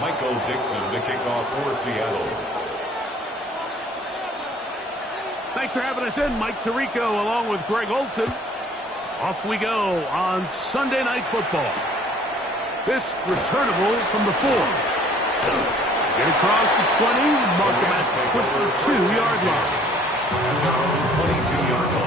Michael Dixon to kick off for Seattle. Thanks for having us in, Mike Tirico, along with Greg Olson. Off we go on Sunday Night Football. This returnable from the 4. Get across the 20, mark them at the 22-yard line. At their own 22-yard line.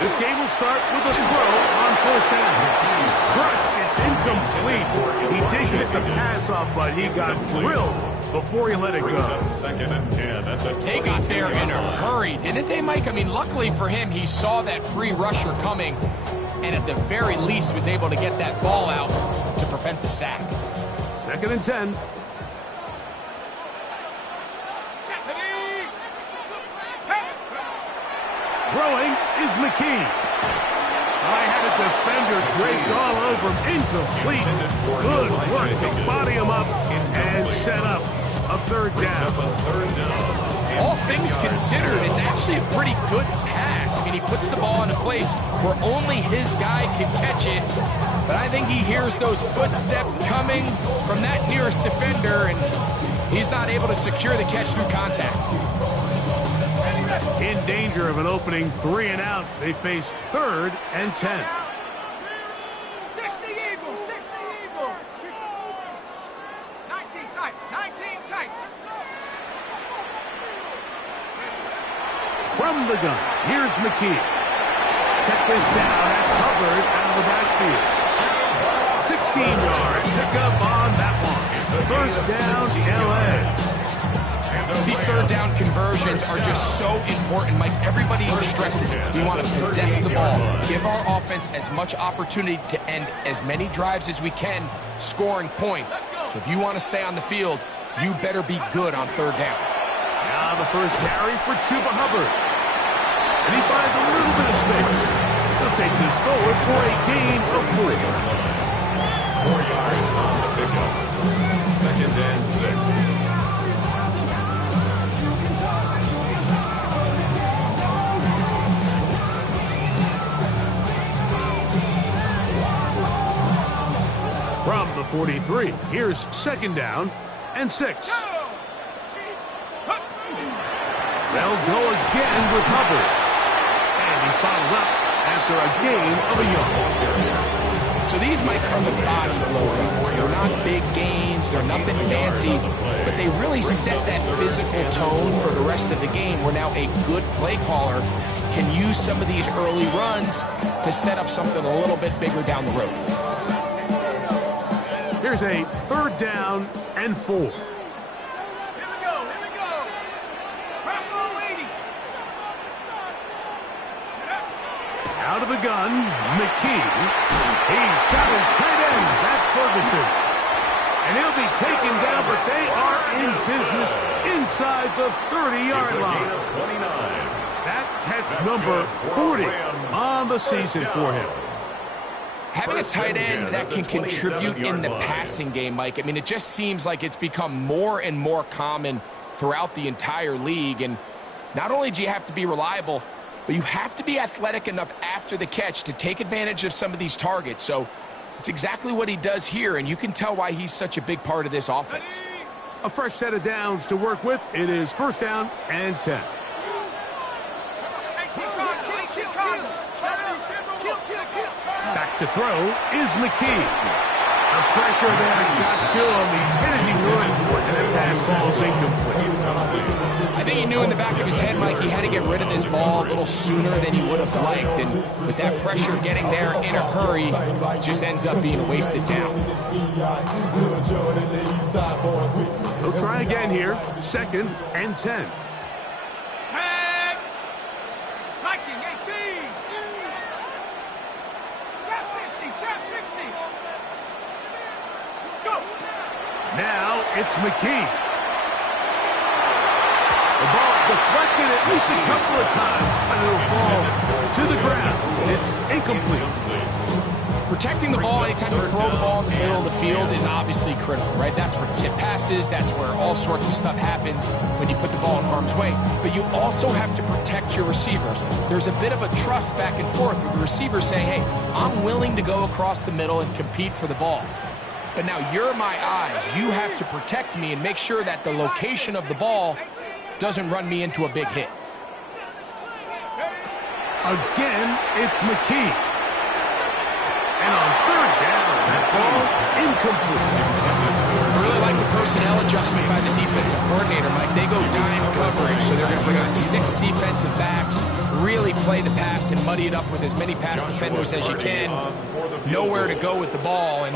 This game will start with a throw on first down. First, it's incomplete. He did get the pass off, but he got drilled before he let it go. Second and 10. They got there in a hurry, didn't they, Mike? I mean, luckily for him, he saw that free rusher coming, and at the very least was able to get that ball out to prevent the sack. Second and 10. Throwing is McKee. I had a defender draped all over him. Incomplete. Good work to body him up and set up a third down. All things considered, it's actually a pretty good pass. I mean, he puts the ball in a place where only his guy can catch it. But I think he hears those footsteps coming from that nearest defender, and he's not able to secure the catch through contact. In danger of an opening 3 and out, they face third and 10. 60 Eagles, 60 Eagles. 19 tight, 19 tight. From the gun, here's McKee. Check this down, that's Hubbard out of the backfield. 16-yard pickup on that one. First down, LA. These third down conversions are just so important, Mike. Everybody stresses we want to possess the ball, give our offense as much opportunity to end as many drives as we can, scoring points. So if you want to stay on the field, you better be good on third down. Now the first carry for Chuba Hubbard. And he finds a little bit of space. He'll take this forward for a gain of 4. 4 yards on the pickup. Second and 6. From the 43, here's second down and 6. They'll go again with Hubbard. And he's followed up after a gain of a yard. So these, Mike, are the body blow runs. They're not big gains, they're nothing fancy, but they really set that physical tone for the rest of the game where now a good play caller can use some of these early runs to set up something a little bit bigger down the road. Here's a third down and 4. Here we go, here we go. Bravo waiting. Out of the gun, McKee. He's got his tight end. That's Ferguson. And he'll be taken down, but they are in business inside the 30-yard line. That catch number 40 on the season for him. Having a tight end that can contribute in the passing game, Mike, I mean, it just seems like it's become more and more common throughout the entire league. And not only do you have to be reliable, but you have to be athletic enough after the catch to take advantage of some of these targets. So it's exactly what he does here, and you can tell why he's such a big part of this offense. A fresh set of downs to work with. It is first down and 10. Back to throw is McKee. The pressure there got to him. He's finishing through it, and that pass ball's incomplete. I think he knew in the back of his head, Mike, he had to get rid of this ball a little sooner than he would have liked. And with that pressure getting there in a hurry, it just ends up being a wasted down. He'll try again here. Second and 10. Tag. Viking 18. Trap 60. Go. Now it's McKee. The ball deflected at least a couple of times, and it'll fall to the ground. It's incomplete. Protecting the ball anytime you throw the ball in the middle of the field is obviously critical, right? That's where tip passes, that's where all sorts of stuff happens when you put the ball in harm's way. But you also have to protect your receivers. There's a bit of a trust back and forth with the receivers saying, hey, I'm willing to go across the middle and compete for the ball. But now you're my eyes. You have to protect me and make sure that the location of the ball doesn't run me into a big hit. Again, it's McKee. And on third down, that ball incomplete. I really like the personnel adjustment by the defensive coordinator, Mike. They go dime coverage, so they're going to bring on 6 defensive backs, really play the pass and muddy it up with as many pass defenders as you can. Nowhere to go with the ball, and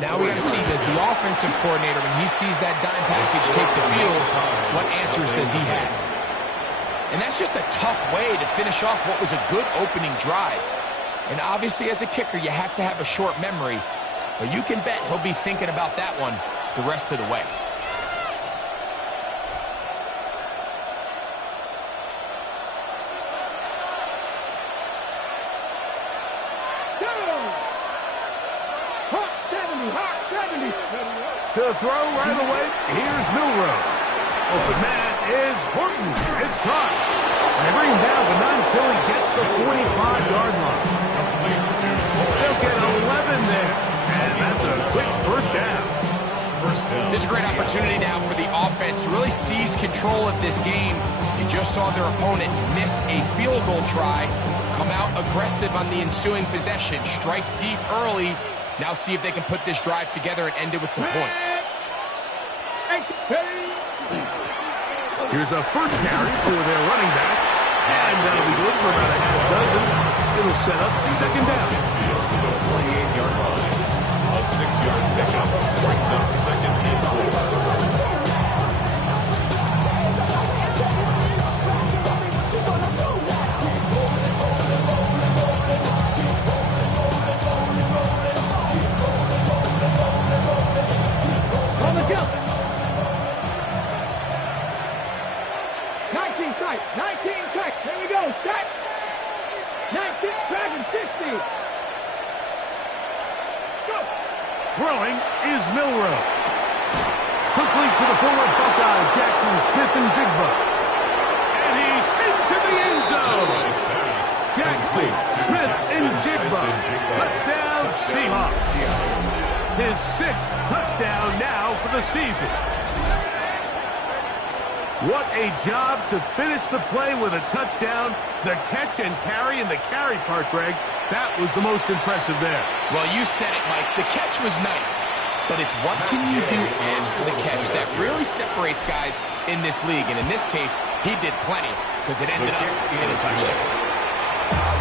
now we got to see, does the offensive coordinator, when he sees that dime package take the field, what answers does he have? And that's just a tough way to finish off what was a good opening drive. And obviously, as a kicker, you have to have a short memory, but you can bet he'll be thinking about that one the rest of the way. To throw right away, here's Milroe. Open man is Horton. It's caught. And they bring him down, but not until he gets the 45-yard line. They'll get 11 there, and that's a quick first down. This is a great opportunity now for the offense to really seize control of this game. You just saw their opponent miss a field goal try, come out aggressive on the ensuing possession, strike deep early. Now see if they can put this drive together and end it with some points. Here's a first carry for their running back, and that'll be good for about a half dozen. It'll set up second down. 28-yard line. A 6-yard pickup brings up second and 4. On the jump. 19 strikes. 19 strikes. Here we go. Set. 19 strikes and 60. Go. Throwing is Milroe. Quickly to the forward Buckeye, Jackson, Smith, and Jigba. And he's into the end zone. Jackson, Smith, and Jigba. Touchdown, Seahawks. His 6th touchdown now for the season. What a job to finish the play with a touchdown. The catch and carry, and the carry part, Greg, that was the most impressive there. Well, you said it, Mike. The catch was nice, but it's what can you do after the catch that really separates guys in this league. And in this case, he did plenty because it ended up in a touchdown.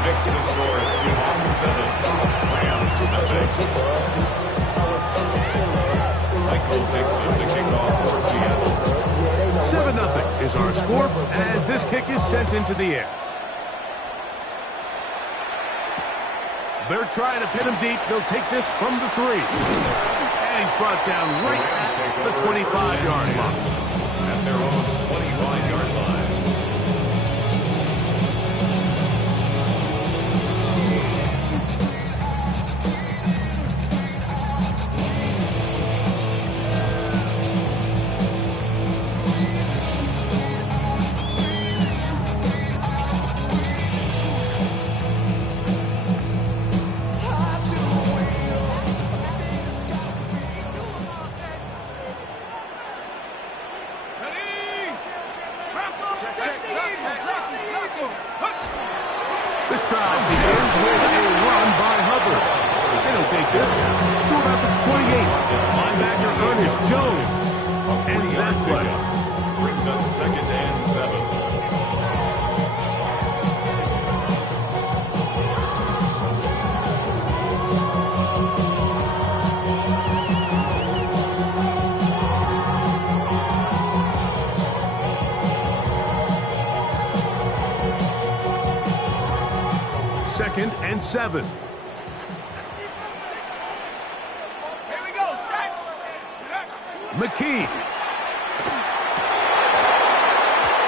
Makes the score is Seahawks 7, Rams nothing. Michael Dixon to kick off for Seattle. 7-0 is our score as this kick is sent into the air. They're trying to pin him deep. They'll take this from the 3. And he's brought down right at the 25-yard line. At their own 25-yard line. This drive begins with a run by Hubbard. And he'll take this to about the 28. Linebacker Ernest Jones ends that play. Brings up second and 7. Second and 7. Here we go. Set. McKee.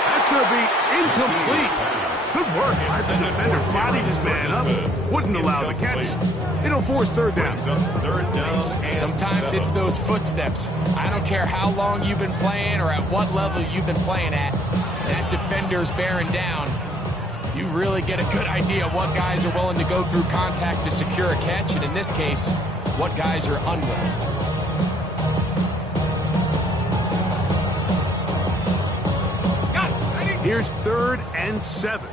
That's good. going to be incomplete. Good work by the defender. Bodied his man up. Wouldn't allow the catch. It'll force third down. Sometimes it's those footsteps. I don't care how long you've been playing or at what level you've been playing at. That defender's bearing down. You really get a good idea of what guys are willing to go through contact to secure a catch, and in this case, what guys are unwilling. Here's 3rd and 7.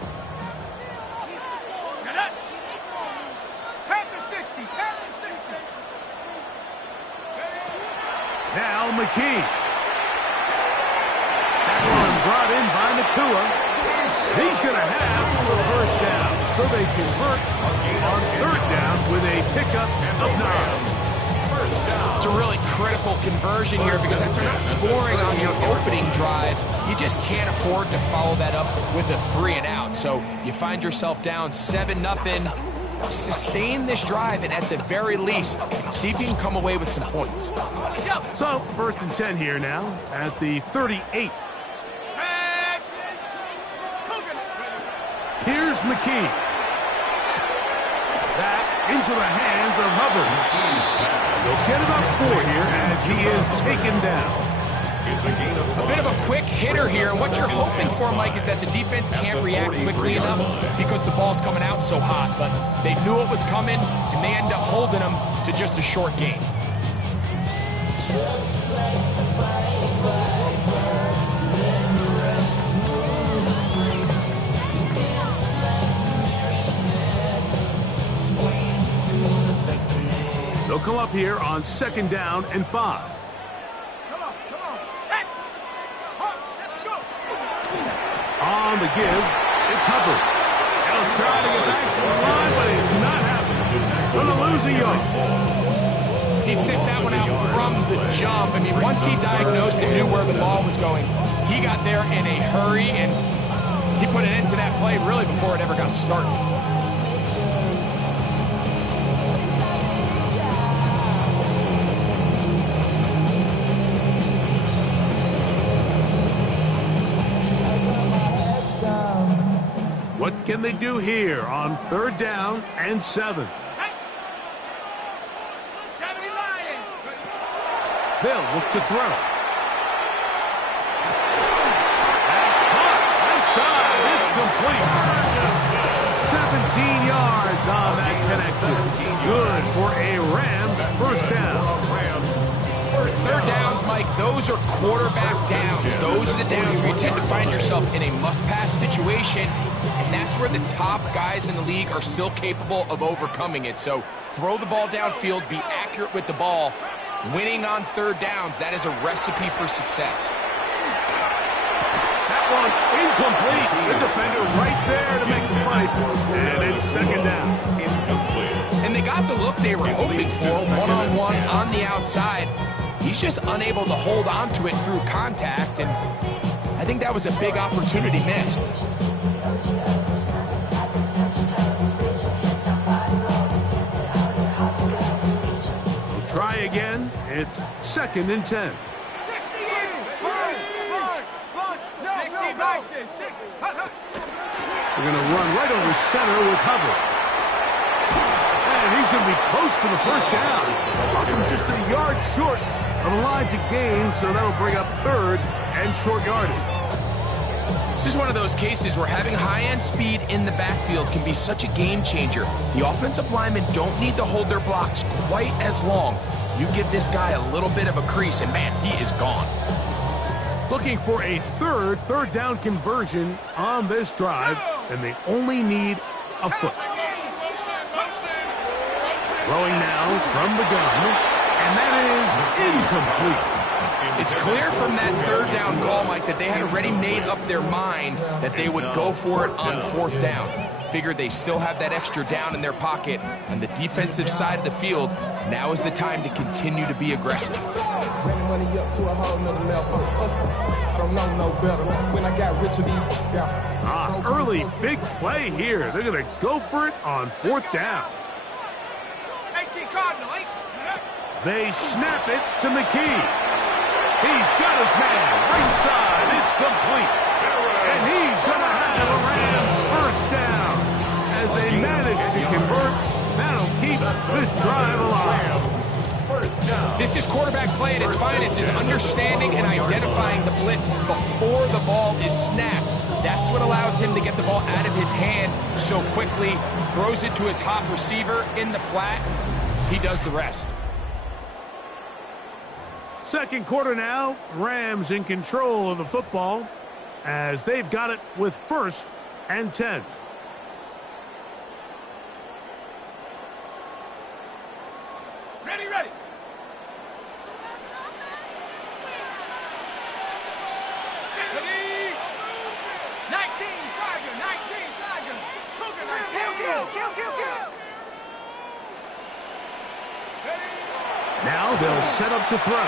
Now McKee. That one brought in by Nakua. He's going to have the first down. So they convert on 3rd down with a pickup of 9. It's a really critical conversion here because after not scoring on your opening drive, you just can't afford to follow that up with a 3 and out. So you find yourself down 7-0. Sustain this drive and at the very least, see if you can come away with some points. So 1st and 10 here now at the 38. Here's McKee. That into the hands of Hubbard. They'll get it up 4 here as he is taken down. A bit of a quick hitter here. And what you're hoping for, Mike, is that the defense can't react quickly enough because the ball's coming out so hot. But they knew it was coming, and they end up holding them to just a short gain. They'll come up here on 2nd down and 5. On the give, it's Hubbard. He'll try to get back to the line, but it's not happening. Going to lose a yard. He sniffed that one out from the jump. I mean, once he diagnosed and knew where the ball was going, he got there in a hurry, and he put an end to that play really before it ever got started. What can they do here on 3rd down and 7? They'll look to throw. That's caught. Inside. It's complete. 17 yards on that connection. Good for a Rams 1st down. 3rd downs, Mike, those are quarterback downs. Those are the downs where you tend to find yourself in a must-pass situation, and that's where the top guys in the league are still capable of overcoming it. So throw the ball downfield, be accurate with the ball. Winning on 3rd downs, that is a recipe for success. That one incomplete. The defender right there to make the play. And it's 2nd down. And they got the look they were hoping for, one-on-one on the outside. He's just unable to hold on to it through contact, and I think that was a big opportunity missed. We'll try again. It's 2nd and 10. We're going to run right over center with Hubbard. And he's going to be close to the 1st down. Welcome just a yard short of the line to gain, so that'll bring up 3rd and short yardage. This is one of those cases where having high-end speed in the backfield can be such a game changer. The offensive linemen don't need to hold their blocks quite as long. You give this guy a little bit of a crease, and man, he is gone. Looking for a 3rd down conversion on this drive, and they only need a foot. Throwing now from the gun, and that is incomplete. It's clear from that 3rd down call, Mike, that they had already made up their mind that they would go for it on 4th down. Figured they still have that extra down in their pocket on the defensive side of the field. Now is the time to continue to be aggressive. Early big play here. They're going to go for it on 4th down. They snap it to McKee. He's got his man ringside. It's complete. And he this drive alive. First down. This is quarterback play at its finest, is understanding and identifying the blitz before the ball is snapped. That's what allows him to get the ball out of his hand so quickly, throws it to his hot receiver in the flat. He does the rest. Second quarter now, Rams in control of the football as they've got it with 1st and 10. Ready, ready. Ready. 19, Tiger, 19, Tiger. Cougar, 19. Kill. Now they'll set up to throw.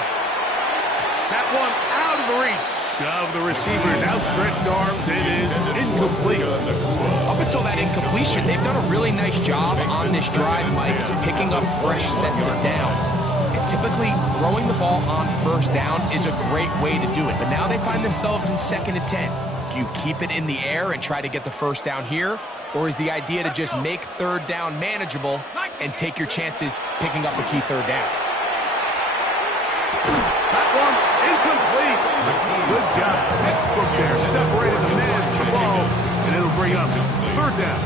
That one out of the reach of the receiver's outstretched arms. It is incomplete. Up until that incompletion, they've done a really nice job on this drive, Mike, picking up fresh sets of downs. And typically, throwing the ball on 1st down is a great way to do it. But now they find themselves in 2nd and 10. Do you keep it in the air and try to get the 1st down here? Or is the idea to just make 3rd down manageable and take your chances picking up a key 3rd down? That one incomplete. Good job. Textbook there. Separated the man from the ball. And it'll bring up 3rd down.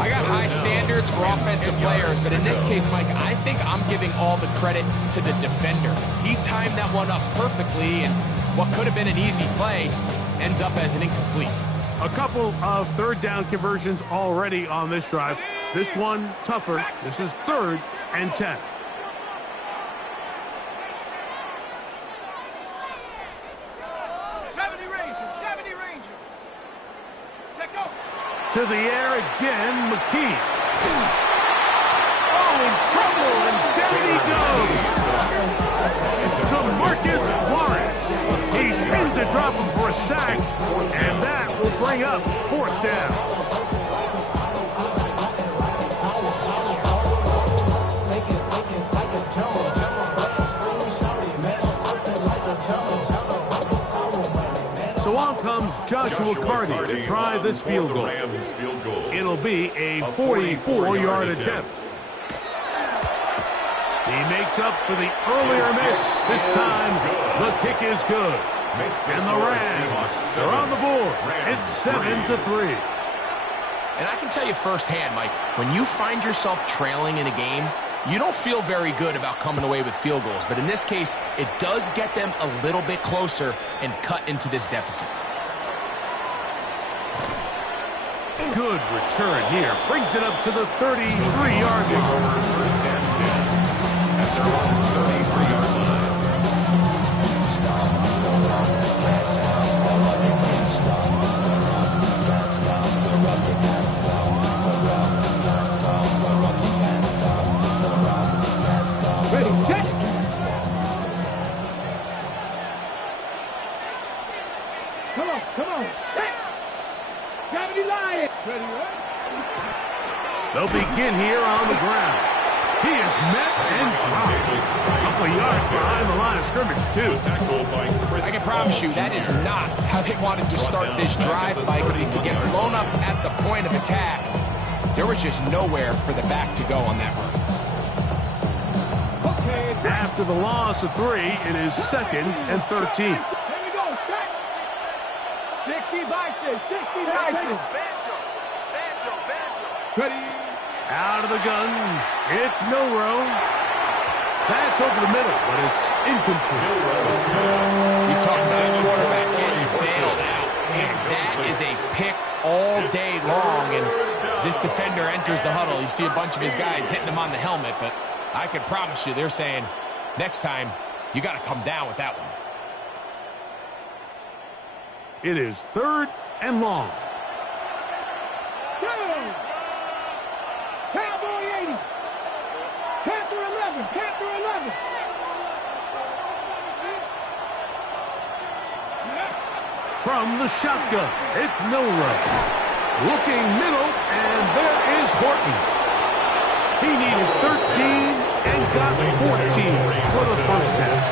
I got high standards for offensive players, but in this case, Mike, I think I'm giving all the credit to the defender. He timed that one up perfectly, and what could have been an easy play ends up as an incomplete. A couple of 3rd down conversions already on this drive. This one tougher. This is 3rd and 10. To the air again, McKee. Oh, in trouble, and down he goes. DeMarcus Lawrence. He's in to drop him for a sack, and that will bring up 4th down. So on comes Joshua Carty to try this field goal. It'll be a 44-yard attempt. He makes up for the earlier miss. This time, the kick is good. And the Rams are on the board. It's 7-3. And I can tell you firsthand, Mike, when you find yourself trailing in a game, you don't feel very good about coming away with field goals. But in this case, it does get them a little bit closer and cut into this deficit. Good return here. Brings it up to the 33-yard line. First and 10. At their own 33-yard line. Ready, set. Come on. Set. Gravity Lion. Ready, right? They'll begin here on the ground. He is met and dropped. A couple of yards behind the line of scrimmage, too. I can promise you that is not how they wanted to start this drive, Mike. To get blown up at the point of attack, there was just nowhere for the back to go on that run. After the loss of 3, it is 2nd and 13. Here we go, strike. 60 biceps, 60 biceps. Ready. Out of the gun, it's Milrow. That's over the middle, but it's incomplete. You talk about a quarterback getting bailed out. Man, that is a pick all day long. And as this defender enters the huddle, you see a bunch of his guys hitting him on the helmet, but I can promise you they're saying, next time, you got to come down with that one. It is 3rd and long. Go. Cowboy 80. Panther 11. Panther 11. From the shotgun, it's Milrow. Looking middle, and there is Horton. He needed 13 and got 14 for the 1st down.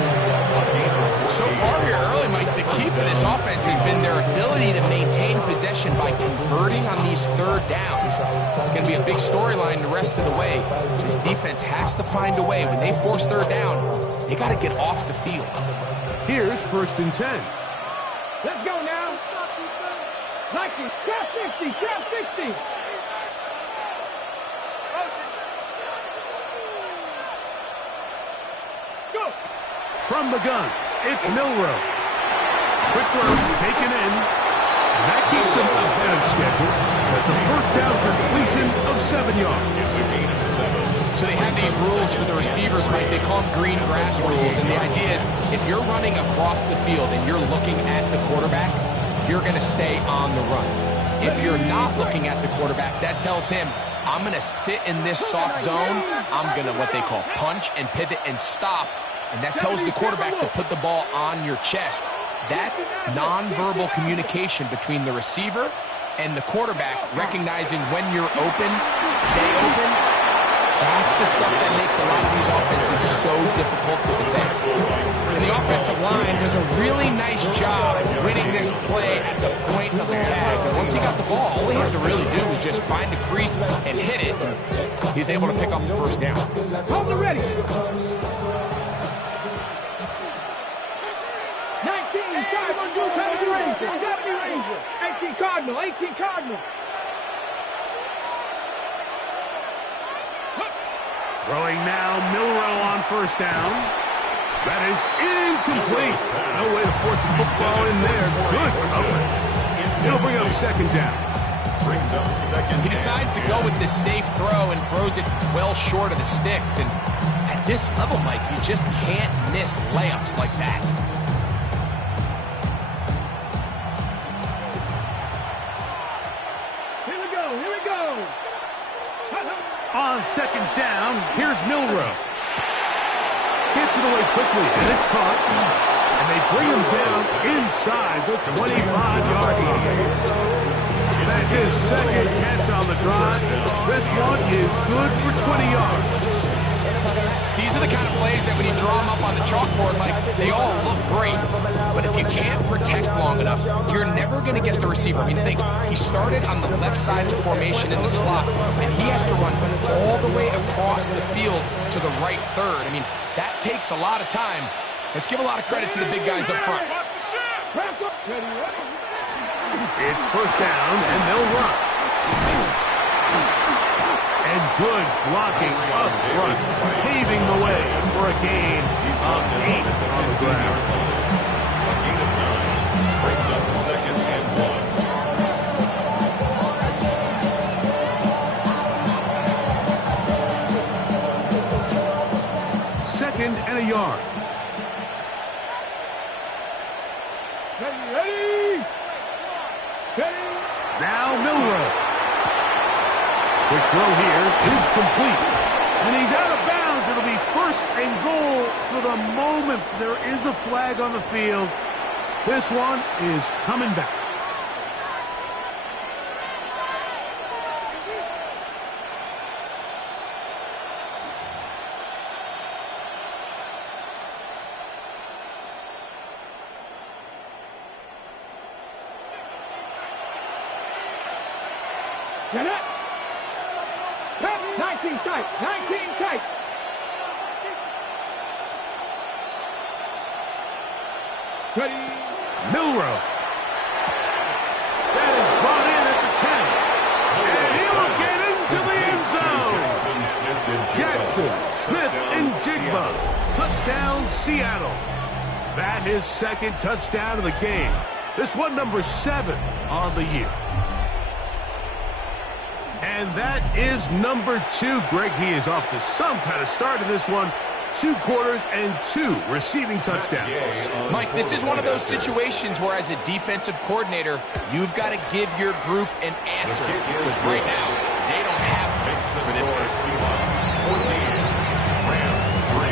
So far here early, Mike, the key for this offense has been their ability to maintain possession possession by converting on these third downs. It's going to be a big storyline the rest of the way. This defense has to find a way. When they force third down, they got to get off the field. Here's 1st and 10. Let's go now. Nike, trap 60, trap 60. Go. From the gun, it's Milroe. Quick throw, taken in. And that keeps him ahead of schedule. That's a 1st down completion of 7 yards. It's a gain of 7. So they have these rules for the receivers, Mike. They call them green grass rules. And the idea is if you're running across the field and you're looking at the quarterback, you're going to stay on the run. If you're not looking at the quarterback, that tells him, I'm going to sit in this soft zone. I'm going to what they call punch and pivot and stop. And that tells the quarterback to put the ball on your chest. That nonverbal communication between the receiver and the quarterback, recognizing when you're open, stay open, that's the stuff that makes a lot of these offenses so difficult to defend. And the offensive line does a really nice job winning this play at the point of attack. And once he got the ball, all he had to really do was just find a crease and hit it. He's able to pick up the 1st down. Hold it ready. 19, side, 1, 2, gotta be Ranger. Gotta be Ranger. 18 Cardinal, 18 Cardinal. Throwing now, Milroe on 1st down. That is incomplete. No way to force the football in there. Good coverage. It'll bring up 2nd down. Brings up 2nd. He decides to go with this safe throw and throws it well short of the sticks. And at this level, Mike, you just can't miss layups like that. Here we go, here we go. On 2nd down, here's Milroe. Gets it away quickly, and it's caught. And they bring him down inside the 25-yard line. That's his 2nd catch on the drive. This one is good for 20 yards. These are the kind of plays that when you draw them up on the chalkboard, Mike, they all look great. But if you can't protect long enough, you're never going to get the receiver. I mean, think, he started on the left side of the formation in the slot, and he has to run all the way across the field to the right third. I mean, that takes a lot of time. Let's give a lot of credit to the big guys up front. It's 1st down, and they'll run. And good blocking up front, paving the way for a gain of 8 on the ground. A gain of 9. Brings up 2nd and 1. 2nd and a yard. Ready. Now Milroe. Quick throw here is complete. And he's out of bounds. It'll be 1st and goal for the moment. There is a flag on the field. This one is coming back. Get it. 19 tight, 19 tight. Ready. Milroe. That is brought in at the 10. And he'll get into the end zone. Jackson, Smith, and Jigba. Touchdown, Seattle. That is 2nd touchdown of the game. This one number 7 on the year. And that is number 2. Greg, he is off to some kind of start in this one. 2 quarters and 2 receiving touchdowns. Mike, this is one of those situations where as a defensive coordinator, you've got to give your group an answer. Because right now, they don't have it for this guy. Seahawks 14, Rams 3.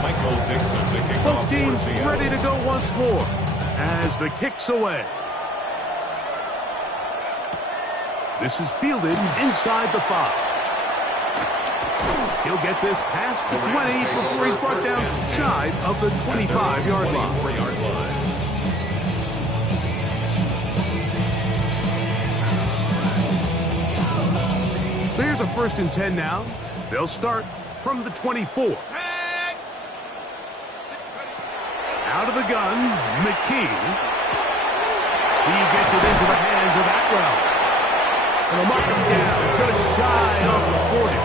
Michael Dixon, the kickoff. Both teams ready to go once more as the kick's away. This is fielded inside the 5. He'll get this past the 20 before he's brought down shy of the 25-yard line. a 1st and 10 now. They'll start from the 24. Out of the gun, McKee. He gets it into the hands of Atwell. And they'll mark him down just shy of the 40.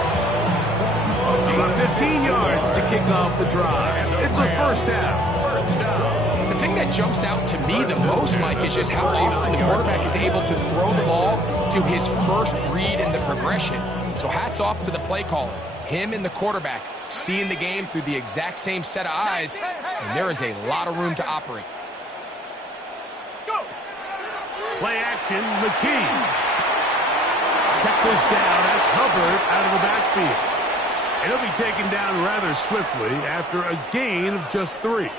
About 15 yards to kick off the drive. It's a 1st down. The thing that jumps out to me the most, Mike, is just how often the quarterback is able to throw the ball to his first read in the progression. So hats off to the play caller. Him and the quarterback seeing the game through the exact same set of eyes, and there is a lot of room to operate. Play action, McKee. Check this down. That's Hubbard out of the backfield. And he'll be taken down rather swiftly after a gain of just 3.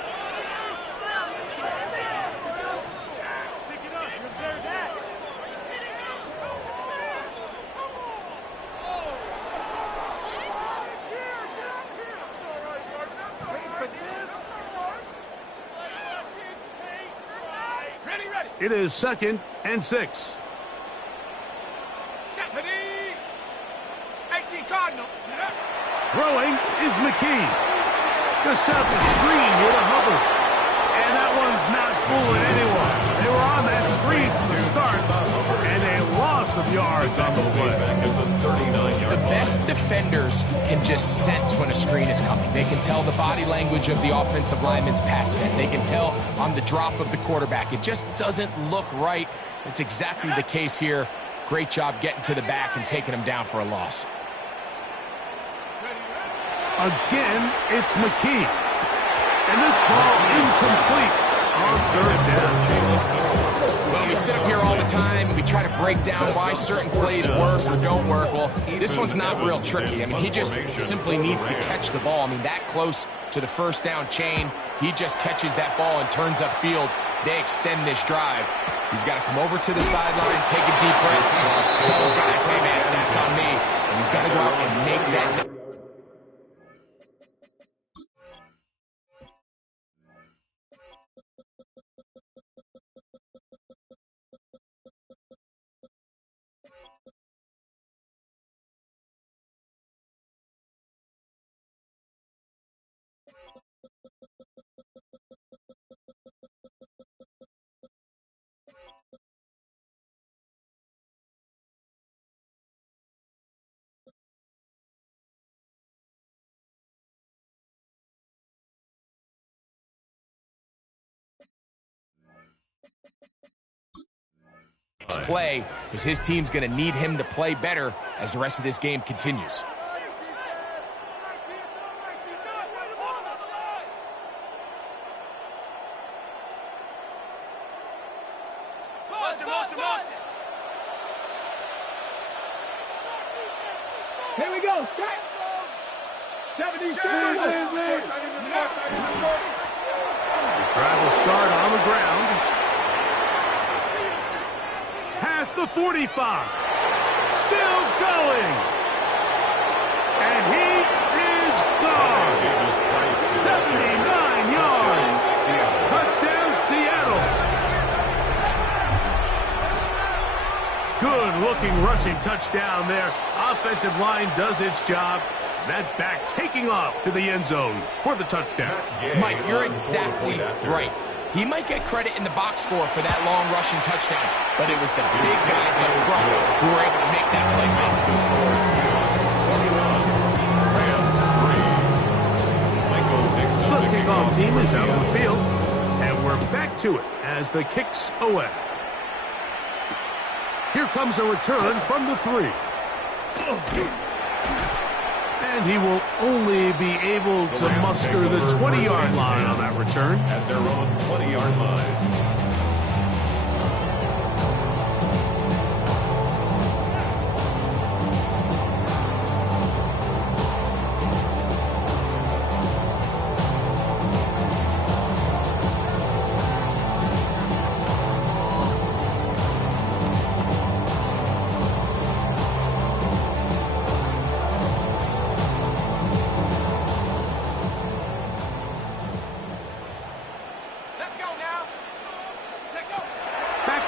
It is 2nd and 6. Throwing is McKee. Just set up the screen here to Hubbard. And that one's not fooling anyone. They were on that screen from the start. And a loss of yards on the play. The best defenders can just sense when a screen is coming. They can tell the body language of the offensive lineman's pass set. They can tell on the drop of the quarterback. It just doesn't look right. It's exactly the case here. Great job getting to the back and taking him down for a loss. Again, it's McKee. And this ball incomplete on 3rd down. Well, we sit up here all the time. We try to break down why certain plays work or don't work. Well, this one's not real tricky. I mean, he just simply needs to catch the ball. I mean, that close to the 1st down chain, he just catches that ball and turns upfield. They extend this drive. He's got to come over to the sideline, take a deep breath, tell his guys, hey, man, that's on me. And he's got to go out and make that. Play because his team's going to need him to play better as the rest of this game continues. Here we go. 77. This drive will start on the ground. Past the 45. Still going. And he is gone. 79 yards. Touchdown, Seattle. Good-looking rushing touchdown there. Offensive line does its job. That back taking off to the end zone for the touchdown. Mike, you're exactly right. He might get credit in the box score for that long rushing touchdown, but it was the big guys up front who were able to make that play possible. The kickoff team is out on the field, and we're back to it as the kicks away. Here comes a return from the 3. And he will only be able to muster the 20-yard line on that return. At their own 20-yard line.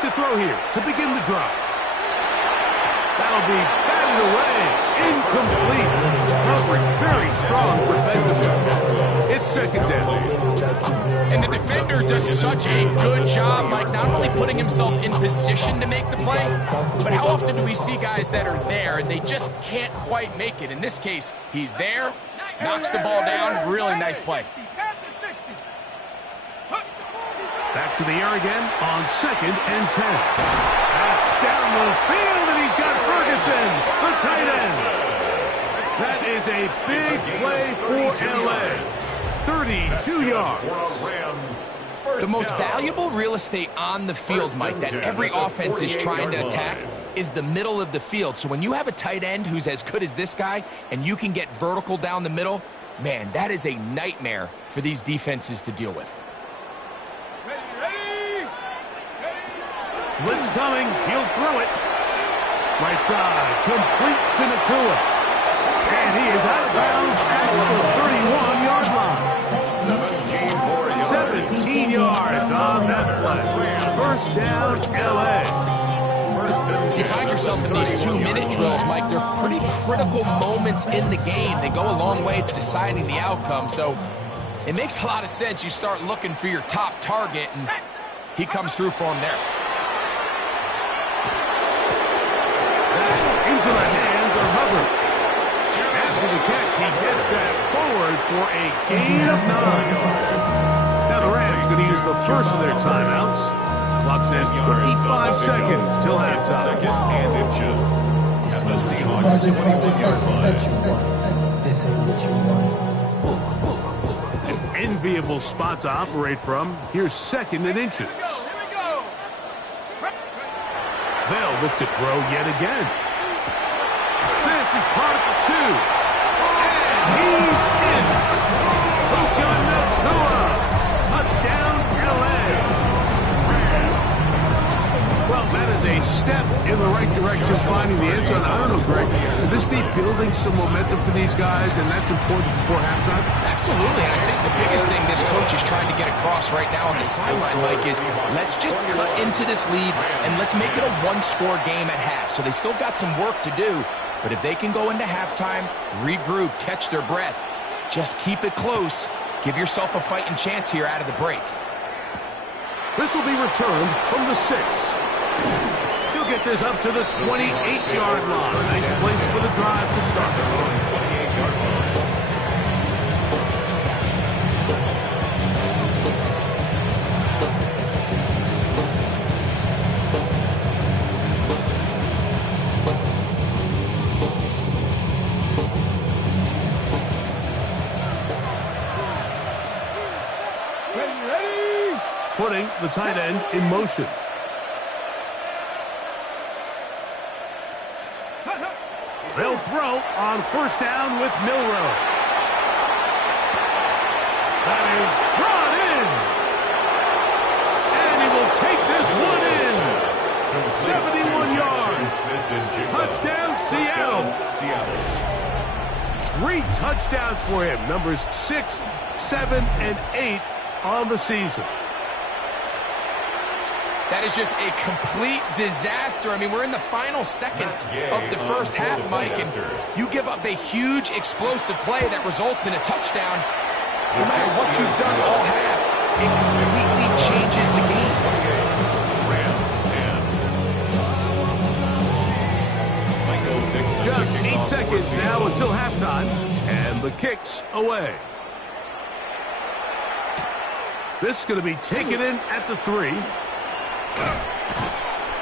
To throw here to begin the drive. That'll be batted it away. Incomplete. Coverage very strong defensively. It's second down. And the defender does such a good job, Mike, not only putting himself in position to make the play, but how often do we see guys that are there and they just can't quite make it? In this case, he's there, knocks the ball down. Really nice play. Back to the air again on 2nd and 10. That's down the field, and he's got Ferguson, the tight end. That is a big play for L.A. 32 yards. The most valuable real estate on the field, Mike, that every offense is trying to attack is the middle of the field. So when you have a tight end who's as good as this guy and you can get vertical down the middle, man, that is a nightmare for these defenses to deal with. Blitz coming. He'll throw it. Right side. Complete to Nakua. And he is out of bounds at the 31-yard line. 17 yards on that play. First down, L.A. You find yourself in these 2-minute drills, Mike. They're pretty critical moments in the game. They go a long way to deciding the outcome. So it makes a lot of sense. You start looking for your top target, and he comes through for him there. Into the hands of Hubbard. After the catch, he gets that forward for a gain of 9 yards. Now the Rams going to use the first of their timeouts. Clock says 25 seconds till halftime. Second and inches. And the Seahawks 21-yard line. This ain't what you want. An enviable spot to operate from. Here's 2nd and inches. They'll look to throw yet again. This is caught at the 2. And he's in. Puka Nakua. Touchdown, L.A. Well, that is a step in the right direction, finding the end zone. I don't know, Greg. Could this be building some momentum for these guys, and that's important before halftime? Absolutely. And I think the biggest thing this coach is trying to get across right now on the sideline, Mike, is let's just cut into this lead and let's make it a one-score game at half. So they still got some work to do, but if they can go into halftime, regroup, catch their breath, just keep it close, give yourself a fighting chance here out of the break. This will be returned from the 6. He'll get this up to the 28-yard line. Nice place for the drive to start. 28-yard line. Putting the tight end in motion. They'll throw on first down with Milroe. That is brought in. And he will take this one in. 71 yards. Touchdown, Seattle. 3 touchdowns for him. Numbers 6, 7, and 8 on the season. That is just a complete disaster. I mean, we're in the final seconds of the first half, Mike, and you give up a huge explosive play that results in a touchdown. No matter what you've done all half, it completely changes the game. Just 8 seconds now until halftime, and the kick's away. This is going to be taken in at the 3.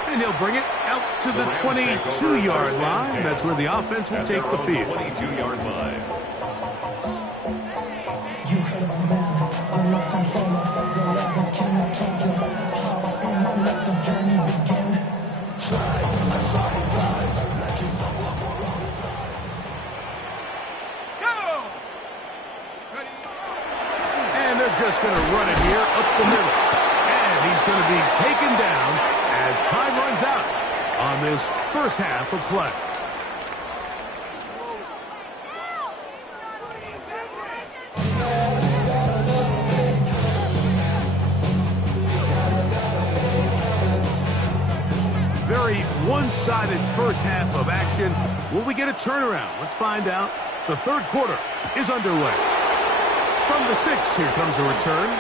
And he'll bring it out to the 22-yard line. That's where the offense will take the field. 22-yard line. You heard of a man, a love controller, the rebel king. I told you how I am, let the journey begin. And they're just going to run it here up the middle. And he's going to be taken down as time runs out on this first half of play. Very very one-sided first half of action. Will we get a turnaround? Let's find out. The third quarter is underway. From the 6, here comes a return.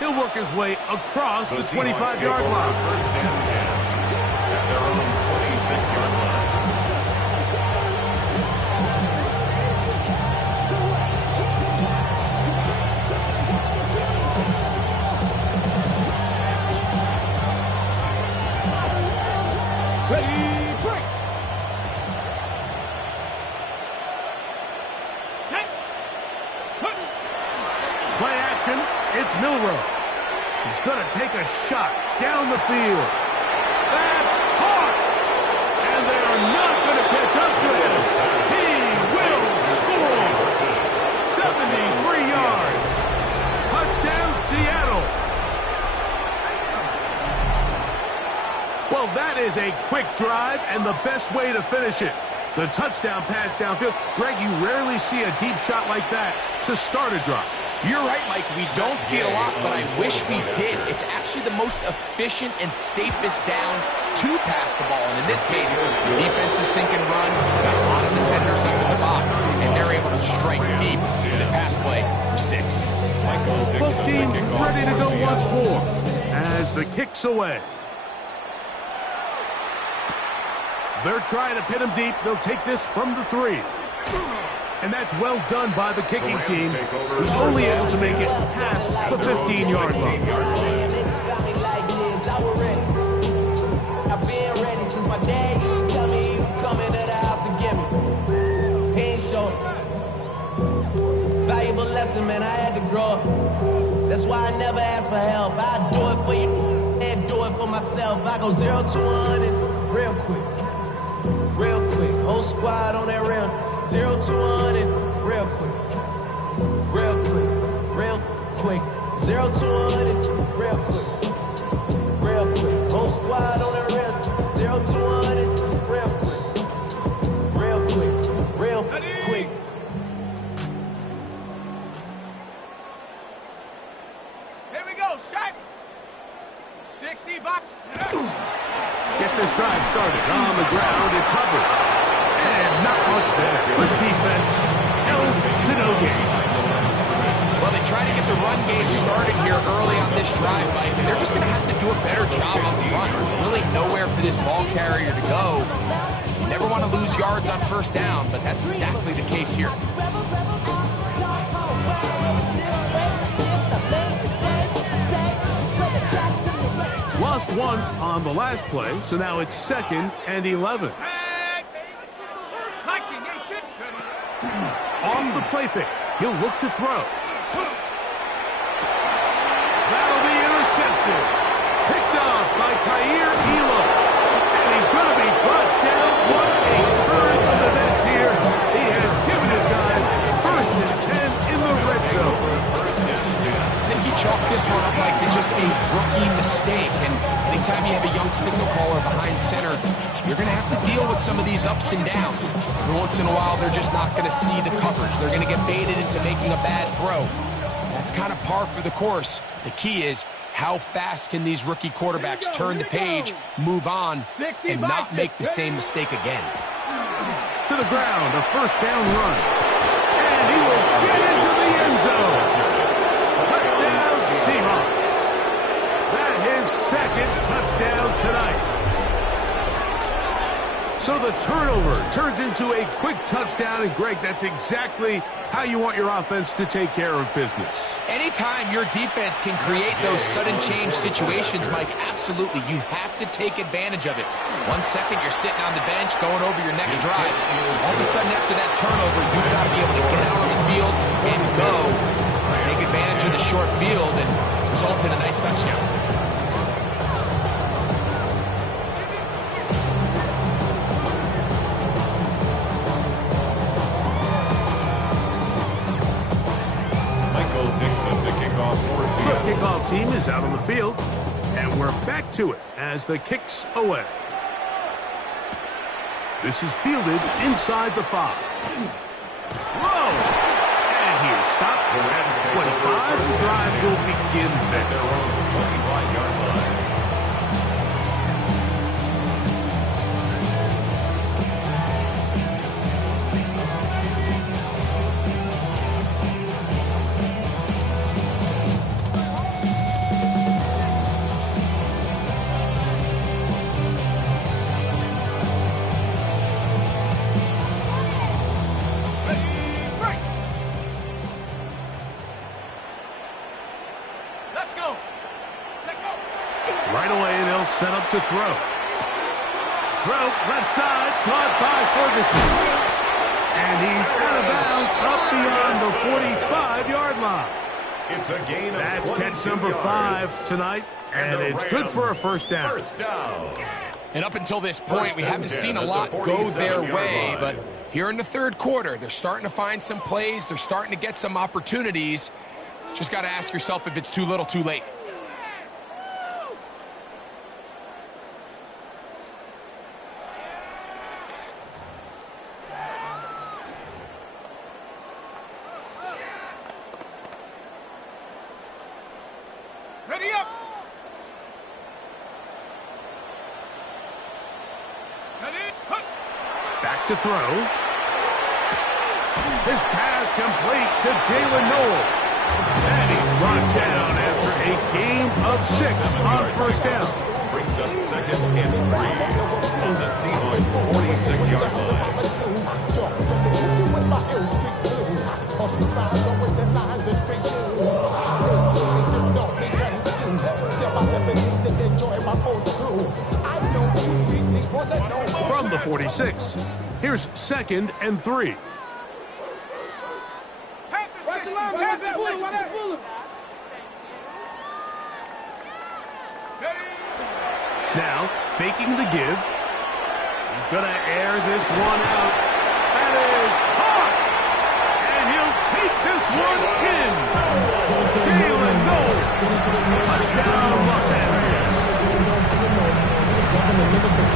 He'll work his way across the 25-yard line. First and 10 at their own 26-yard line. Ready, break. Play action. It's Milrow. He's going to take a shot down the field. That's caught. And they are not going to catch up to him. He will score. 73 yards. Touchdown, Seattle. Well, that is a quick drive and the best way to finish it. The touchdown pass downfield. Greg, you rarely see a deep shot like that to start a drive. You're right, Mike. We don't see it a lot, but I wish we did. It's actually the most efficient and safest down to pass the ball. And in this case, the defense is thinking run, got a lot of defenders up in the box, and they're able to strike deep in the pass play for 6. Both teams ready to go once more as the kick's away. They're trying to pin him deep. They'll take this from the 3. And that's well done by the kicking team, who's only able to make it past the 15-yard line. I've been ready since my dad used to tell me he would come into the house to get me. He ain't showing. Valuable lesson, man, I had to grow up. That's why I never ask for help. I do it for you and do it for myself. I go 0 to 100 real quick. Real quick. Whole squad on that rail. 0 to 100 real quick. Real quick. Real quick. 0 to 100 real quick. Real quick. Whole squad on that rail. 0 to 100 real quick. Real quick. Real quick. Here we go, shot. 60 back. Get this drive started on the ground. It's Hubbard. And not much there. Good defense. L's to no gain. Well, they try to get the run game started here early on this drive, Mike, and they're just going to have to do a better job up front. There's really nowhere for this ball carrier to go. You never want to lose yards on first down, but that's exactly the case here. Lost 1 on the last play, so now it's 2nd and 11. Off the play fake, he'll look to throw. That'll be intercepted. Picked off by Kaiir Elo. And he's going to be brought down. What a turn of events here. He has given his guys 1st and 10 in the red zone. I think he chalked this one up like it's just a rookie mistake. And anytime you have a young signal caller behind center, you're going to have to deal with some of these ups and downs. Every once in a while, they're just not going to see the coverage. They're going to get baited into making a bad throw. That's kind of par for the course. The key is how fast can these rookie quarterbacks turn the page, move on, and not make the same mistake again. To the ground, a first down run. And he will get into the end zone. Touchdown, Seahawks. That his 2nd touchdown tonight. So the turnover turns into a quick touchdown, and Greg, that's exactly how you want your offense to take care of business. Anytime your defense can create those sudden change situations, Mike, absolutely, you have to take advantage of it. 1 second, you're sitting on the bench, going over your next drive. All of a sudden, after that turnover, you've got to be able to get out on the field and go. Take advantage of the short field and result in a nice touchdown. The kickoff team is out on the field, and we're back to it as the kick's away. This is fielded inside the 5. Throw! And he's stopped. That's 25. The drive will begin there. Right away, they'll set up to throw. Throw, left side, caught by Ferguson. And he's out of bounds up beyond the 45-yard line. It's a gain of That's 22 catch number 5 yards. tonight, and it's good for a first down. First down. And up until this point, we haven't seen a lot go their way, but here in the third quarter, they're starting to find some plays. They're starting to get some opportunities. Just got to ask yourself if it's too little, too late. Ready up. Ready. Back to throw. His pass complete to Jalen Noel. And he's brought down after a game of 6 on first down. Brings up second and 3 on the Seahawks 46-yard From the 46, here's second and 3. Now, faking the give. He's going to air this one out. That is caught! And he'll take this one in. Jalen Knowles. Touchdown, Los Angeles.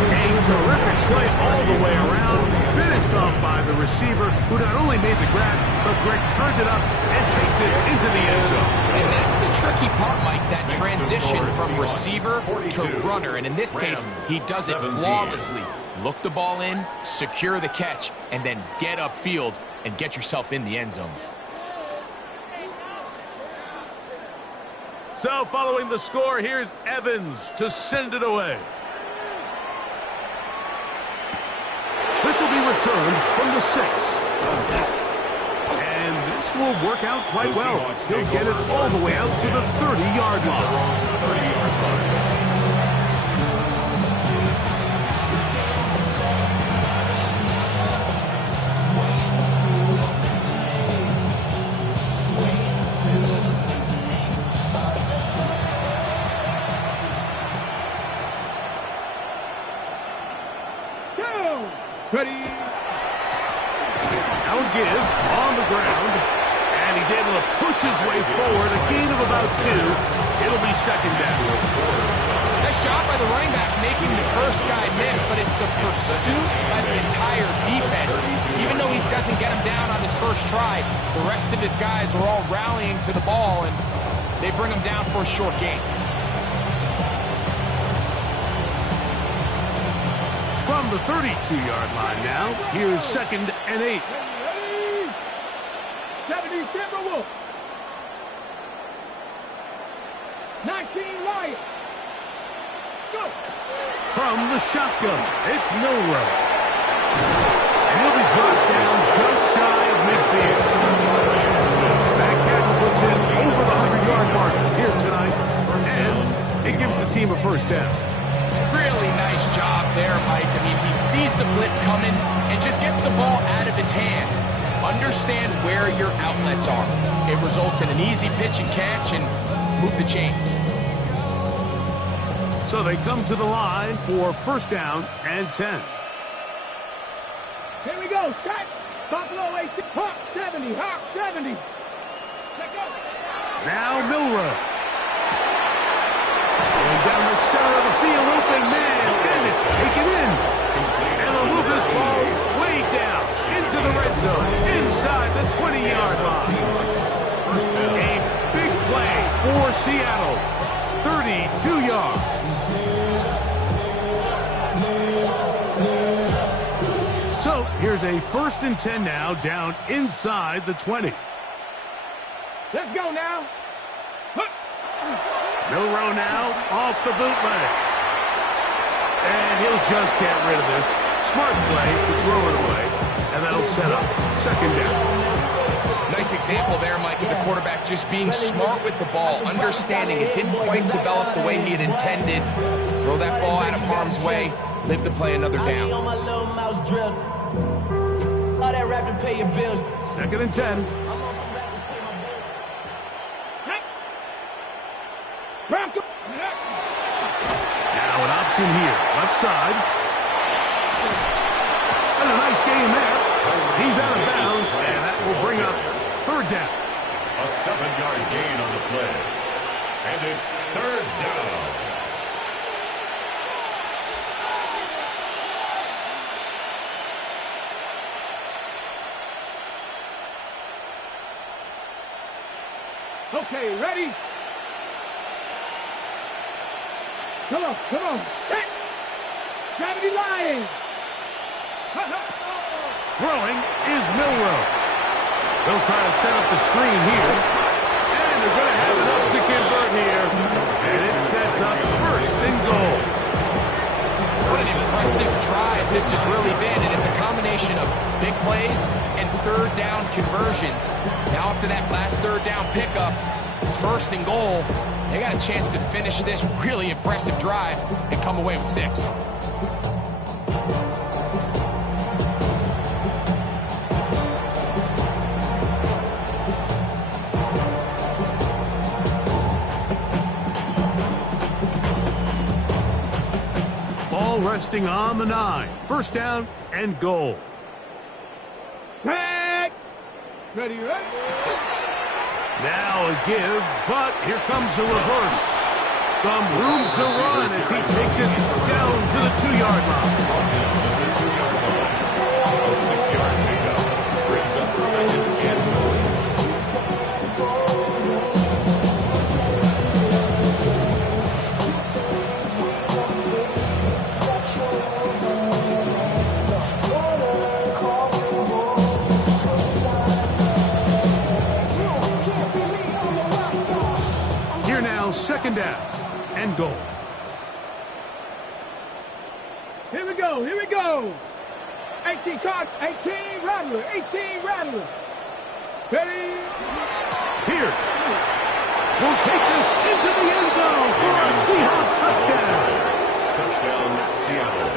A terrific play all the way around. Finished off by the receiver, who not only made the grab, but Greg turned it up and takes it into the end zone. And that's the tricky part, Mike, that transition from receiver to runner. And in this case, he does it flawlessly. Look the ball in, secure the catch, and then get upfield and get yourself in the end zone. So following the score, here's Evans to send it away. This will be returned from the 6. And this will work out quite well. He'll get it all the way out to the 30-yard line. Ready. Now give on the ground, and he's able to push his way forward. A gain of about 2. It'll be second down. Nice job by the running back making the first guy miss, but it's the pursuit by the entire defense. Even though he doesn't get him down on his first try, the rest of his guys are all rallying to the ball, and they bring him down for a short gain. From the 32-yard line now, here's second and 8. Ready. 70 Timberwolves. 19 Lions. Go. From the shotgun, it's Milrow. And he'll be brought down just shy of midfield. That catch puts him over the 100-yard mark here tonight, and it gives the team a first down. Really nice job there, Mike. I mean, he sees the blitz coming and just gets the ball out of his hands. Understand where your outlets are. It results in an easy pitch and catch and move the chains. So they come to the line for first down and 10. Here we go. Set. Buffalo 8. Hawk 70. Hawk 70. Let go. Now Milrow. Going down the center of the field, open man, and it's taken in. And they'll move this ball way down into the red zone, inside the 20-yard line. A big play for Seattle, 32 yards. So here's a first and 10 now, down inside the 20. Let's go now. Milrow now off the bootleg. And he'll just get rid of this. Smart play to throw it away. And that'll set up second down. Nice example there, Mike, of the quarterback just being smart with the ball, understanding it didn't quite develop the way he had intended. Throw that ball out of harm's way, live to play another down. On my little mouse drill. All that rap to pay your bills. 2nd and 10. I'm on some rap to pay my bills. Now an option here, left side. And a nice game there. He's out of bounds, and that will bring up 3rd down. A 7-yard gain on the play. And it's 3rd down. Okay, ready? Come on, come on. Set. Gravity line. Throwing is Milrow. They'll try to set up the screen here. And they're going to have enough to convert here. And it sets up 1st and goal. What an impressive drive this has really been, and it's a combination of big plays and 3rd down conversions. Now after that last 3rd down pickup, it's 1st and goal. They got a chance to finish this really impressive drive and come away with 6. Ball resting on the 9. 1st down and goal. Set. Ready, ready. Now a give, but here comes the reverse. Some room to run as he takes it down to the 2-yard line. A 6-yard pickup brings us 2nd and goal. Here now, 2nd down and goal. Here we go, here we go. 18 card, 18 Rattler, 18 Rattler. Ready? Pierce will take this into the end zone for a Seahawks touchdown. Touchdown, Seattle.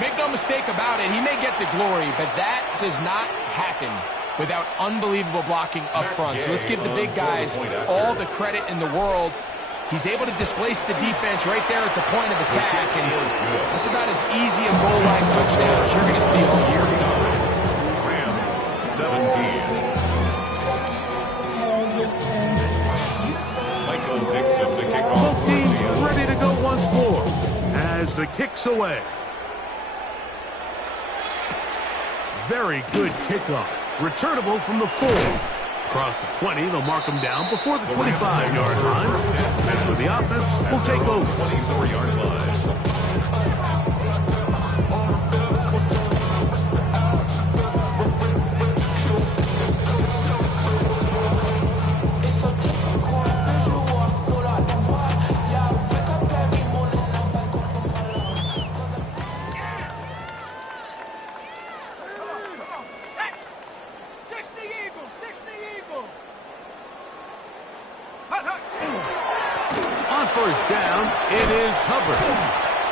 Make no mistake about it, he may get the glory, but that does not happen without unbelievable blocking up front. So let's give the big guys all the credit in the world. He's able to displace the defense right there at the point of attack, and that's about as easy a goal line touchdown as you're going to see all year. Rams 17. Michael picks up the kickoff. Both teams ready to go once more as the kick's away. Very good kickoff. Returnable from the 4. Across the 20, they'll mark him down before the 25-yard line. That's where the offense will take over. 24-yard line. On 1st down, it is Hubbard.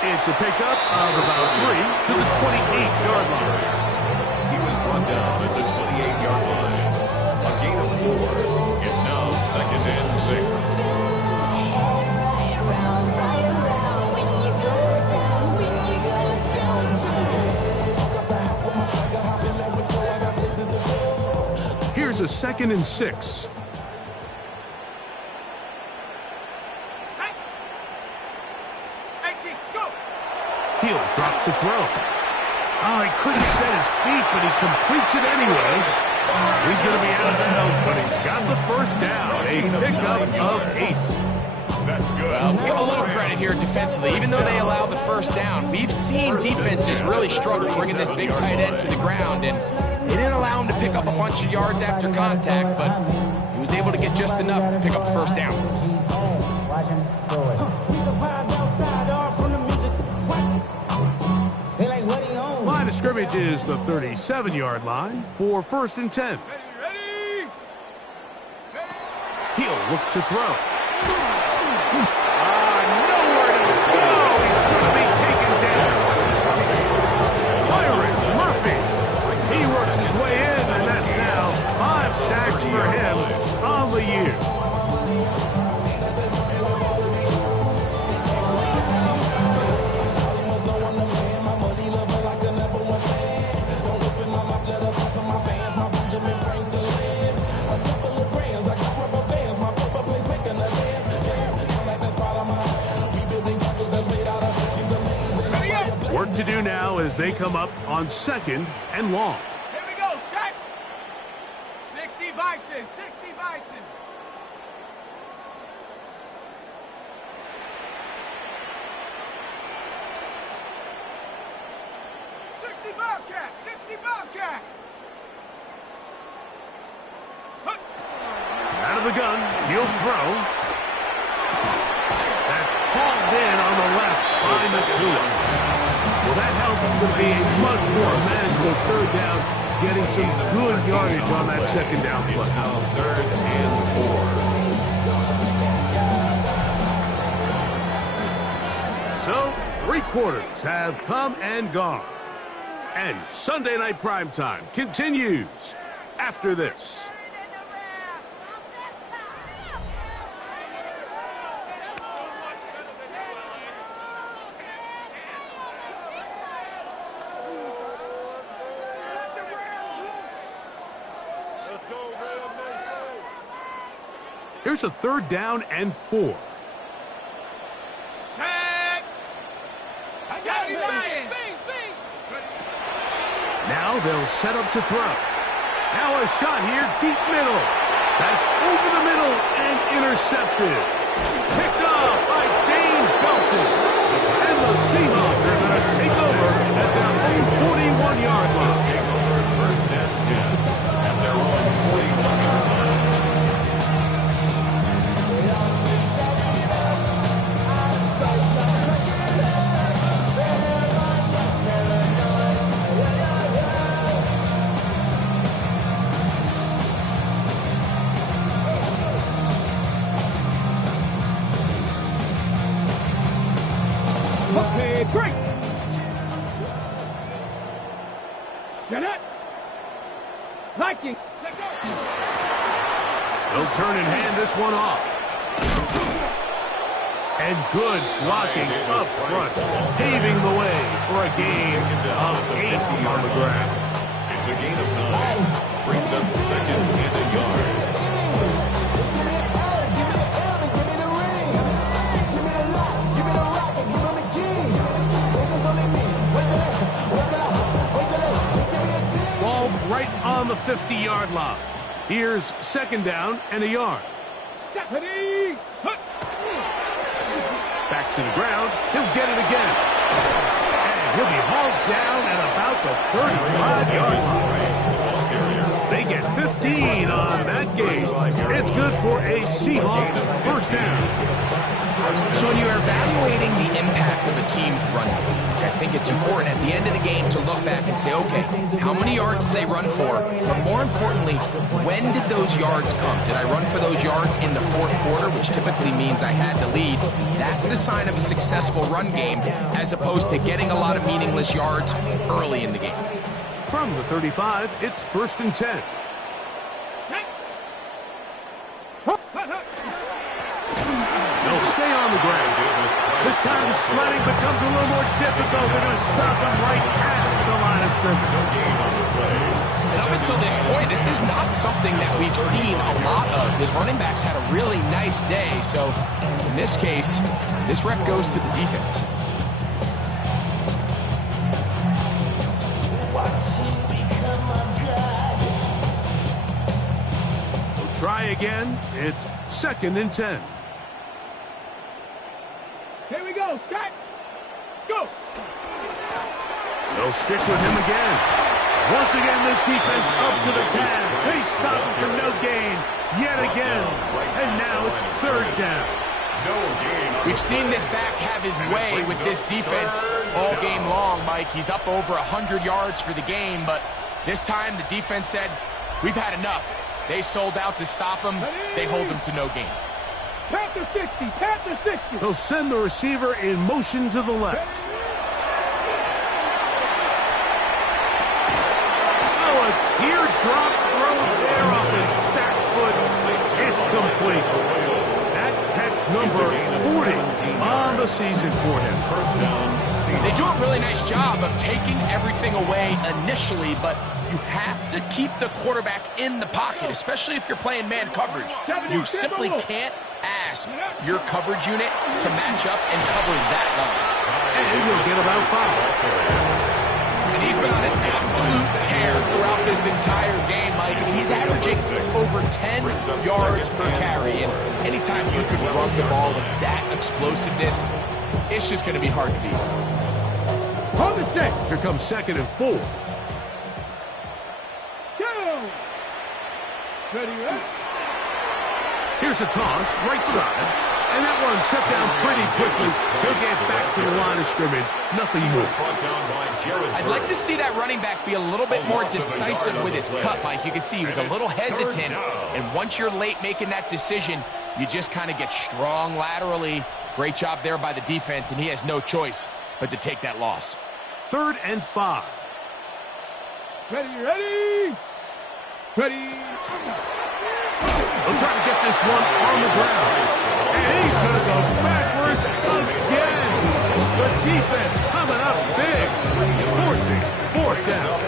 It's a pickup of about 3 to the 28-yard line. He was brought down at the 28-yard line. A gain of 4. It's now 2nd and 6. Here's a 2nd and 6. He'll drop to throw. Oh, he couldn't set his feet, but he completes it anyway. He's going to be out of bounds, but he's got the 1st down. A pickup of 8. That's good. Give a little credit here defensively. Even though they allow the 1st down, we've seen defenses really struggle bringing this big tight end to the ground, and they didn't allow him to pick up a bunch of yards after contact, but he was able to get just enough to pick up the 1st down. Watch him throw it. scrimmage is the 37-yard line for 1st and 10. Ready? He'll look to throw. Nowhere to go. He's going to be taken down. Byron Murphy. He works his way in, and that's now 5 sacks for him on the year. Work to do now as they come up on 2nd and long. Here we go, set. 60 Bison, 60 Bison. 60 Bobcat, 60 Bobcat. Out of the gun, he'll throw. That's hauled in on the left by McCool. Well, that help is going to be a much more manageable 3rd down, getting some good yardage on that 2nd down play. It's now 3rd and 4. So, 3 quarters have come and gone. And Sunday Night Primetime continues after this. Here's a 3rd down and 4. Set. I got it, Lion. Now they'll set up to throw. Now a shot here, deep middle. That's over the middle and intercepted. Picked off by Dane Belton. And the Seahawks are going to take over at their own 41-yard line. Take over 1st and 10 at their own 41-yard line. Okay, great. Shut up. Liking. Let's go. They'll turn and hand this one off. And good blocking up front, paving the way for a gain of 8 on the ground. It's a gain of 9. Brings up 2nd and a yard. Ball right on the 50-yard line. Here's 2nd down and a yard. Ready? Back to the ground. He'll get it again. And he'll be hauled down at about the 35-yard line. They get 15 on that game. It's good for a Seahawks 1st down. So when you're evaluating the impact of a team's run game, I think it's important at the end of the game to look back and say, okay, how many yards did they run for? But more importantly, when did those yards come? Did I run for those yards in the 4th quarter, which typically means I had the lead? That's the sign of a successful run game, as opposed to getting a lot of meaningless yards early in the game. From the 35, it's 1st and 10. They'll stay on the ground. This time the sledding becomes a little more difficult. They're going to stop him right at the line of scrimmage. And up until this point, this is not something that we've seen a lot of. His running backs had a really nice day. So in this case, this rep goes to the defense. They'll try again. It's 2nd and 10. Here we go, Scott. Go. They'll stick with him again. Once again, this defense up to the task. They stop him for no gain yet again. And now it's 3rd down. No gain We've seen this back have his way with this defense all game long, Mike. He's up over 100 yards for the game, but this time the defense said, we've had enough. They sold out to stop him. They hold him to no gain. Panther 60, Panther 60. They'll send the receiver in motion to the left. Oh, a teardrop throw there off his back foot. It's complete. That catch number 40 on the season for him. First down, They do a really nice job of taking everything away initially, but you have to keep the quarterback in the pocket, especially if you're playing man coverage. You simply can't ask your coverage unit to match up and cover that line. And you'll get about 5. And he's been on an absolute tear throughout this entire game, Mike. He's averaging over 10 yards per carry. And anytime you can run the ball with that explosiveness, it's just going to be hard to beat. Hold the set. Here comes 2nd and 4. Go. Ready, ready. Here's a toss, right side. And that one shut down pretty quickly. He'll get back to the line of scrimmage. Nothing more. I'd like to see that running back be a little bit more decisive with his cut, Mike. You can see he was a little hesitant. And once you're late making that decision, you just kind of get strong laterally. Great job there by the defense, and he has no choice but to take that loss. 3rd and 5. Ready, ready. Ready. He'll try to get this one on the ground. And he's going to go backwards again. The defense coming up big. Forcing 4th down.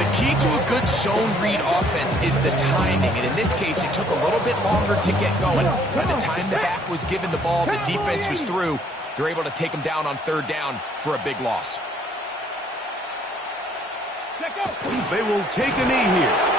The key to a good zone read offense is the timing, and in this case, it took a little bit longer to get going. By the time the back was given the ball, the defense was through. They're able to take him down on 3rd down for a big loss. They will take a knee here.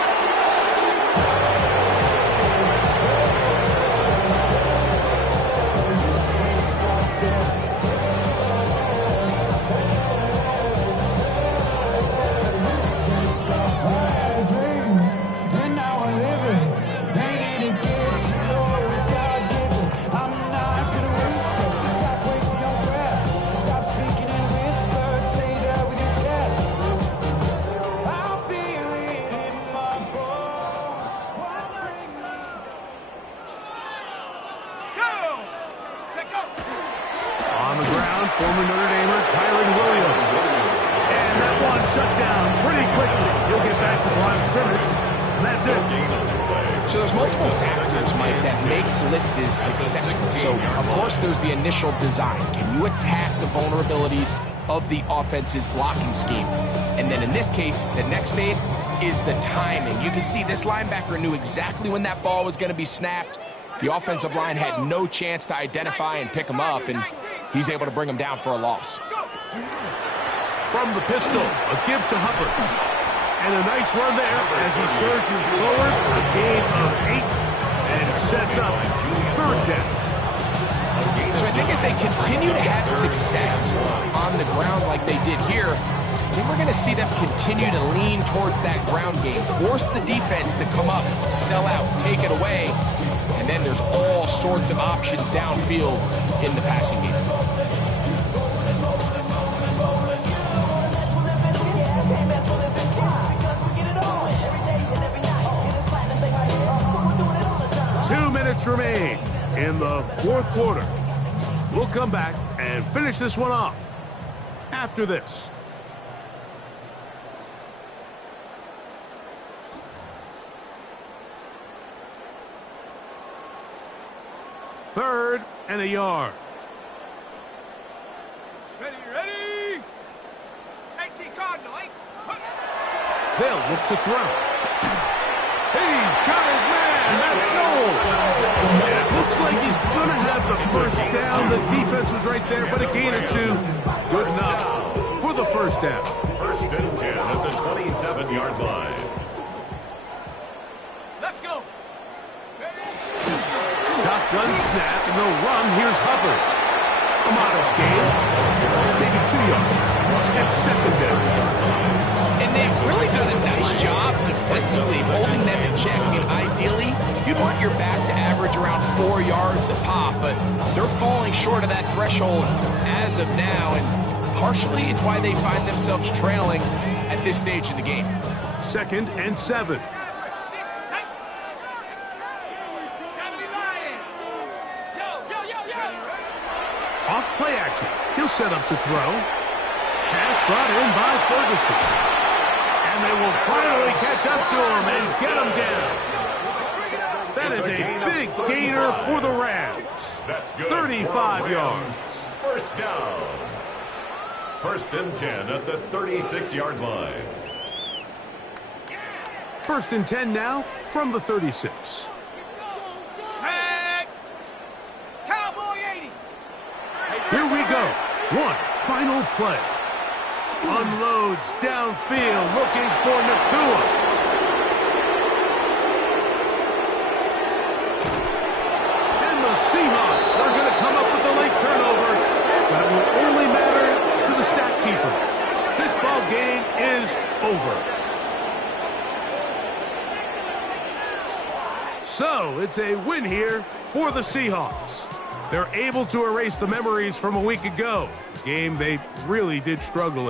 Former Notre Damer, Kyron Williams. And that one shut down pretty quickly. He'll get back to the line of scrimmage, and that's it. So there's multiple factors, Mike, that make blitzes successful. So, of course, there's the initial design. Can you attack the vulnerabilities of the offense's blocking scheme? And then in this case, the next phase is the timing. You can see this linebacker knew exactly when that ball was going to be snapped. The offensive line had no chance to identify and pick him up, and he's able to bring him down for a loss. From the pistol, a give to Hubbard. And a nice run there as he surges forward, a gain of 8, and sets up 3rd down. So I think as they continue to have success on the ground like they did here, I think we're going to see them continue to lean towards that ground game, force the defense to come up, sell out, take it away, and then there's all sorts of options downfield in the passing game. Remain in the 4th quarter. We'll come back and finish this one off after this. Third and a yard. Ready, ready. 18 Cardinal, 8. They'll look to throw. He's got his man. That's goal. And it looks like he's going to have the 1st down. The defense was right there, but a gain or 2. Good enough for the 1st down. 1st and 10 at the 27-yard line. Let's go. Shotgun snap, and they'll run. Here's Hubbard. A modest game. Maybe 2 yards. It's second down. And they've really done a nice job defensively holding them in check. I mean, ideally, you'd want your back to average around 4 yards a pop, but they're falling short of that threshold as of now, and partially it's why they find themselves trailing at this stage in the game. 2nd and 7. Off play action. He'll set up to throw. Pass brought in by Ferguson. And they will finally catch up to him and get him down. That is a big gainer for the Rams. That's good. 35 yards. First down. 1st and 10 at the 36-yard line. 1st and 10 now from the 36. Here we go. One final play. Unloads downfield looking for Nakua. And the Seahawks are going to come up with a late turnover. That will only matter to the stat keepers. This ball game is over. So it's a win here for the Seahawks. They're able to erase the memories from a week ago, a game they really did struggle in.